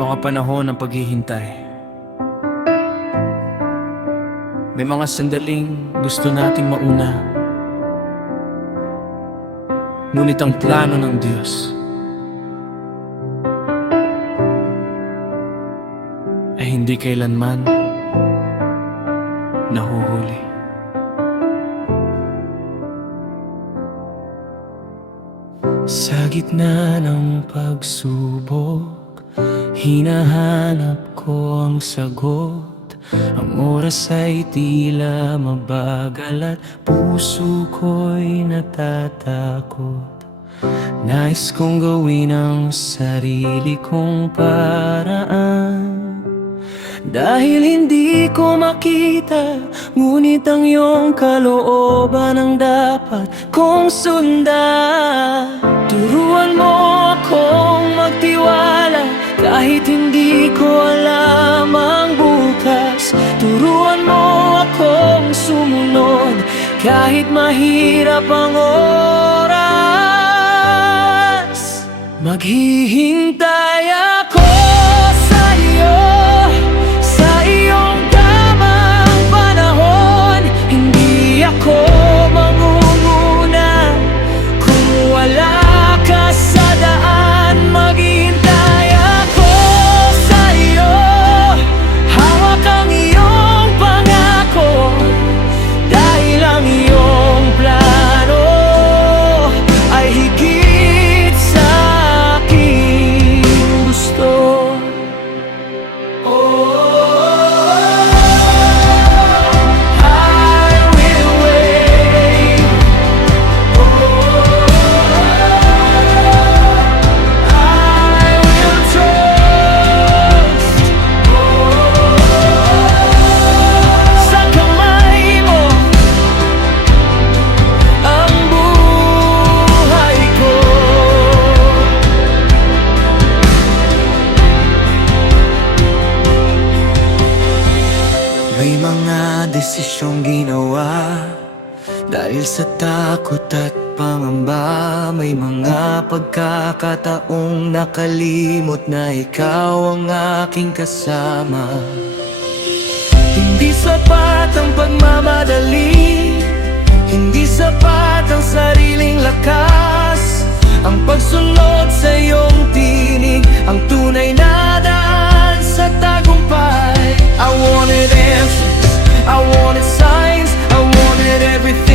mga panahon ng paghihintay. May mga sandaling gusto nating mauna, ngunit ang plano ng Diyos ay hindi kailanman nahuhuli. Sa gitna ng pagsubok, hinahanap ko ang sagot. Ang oras ay tila mabagal at puso ko'y natatakot. Nais kong gawin ang sarili kong paraan, dahil hindi ko makita, ngunit ang iyong kalooban ang dapat kong sundan. Turuan mo akong magtiwala kahit hindi ko alam ang bukas. Turuan mo akong sumunod kahit mahirap ang oras. Maghihintay ako sa iyo, sa iyong tamang panahon. Hindi ako mangunguna kung wala ka sa daan. Maghihintay ako sa iyo, hawak ang iyong pangako, dahil ang iyong plano ay higit sa aking gusto. May mga desisyong ginawa dahil sa takot at pangamba. May mga pagkakataong nakalimot na ikaw ang aking kasama. Hindi sapat ang pagmamadali, hindi sapat ang sariling lakas. Ang pagsunod sa iyong tinig ang tunay na daan sa tagumpay. I wanted answers, I wanted signs, I wanted everything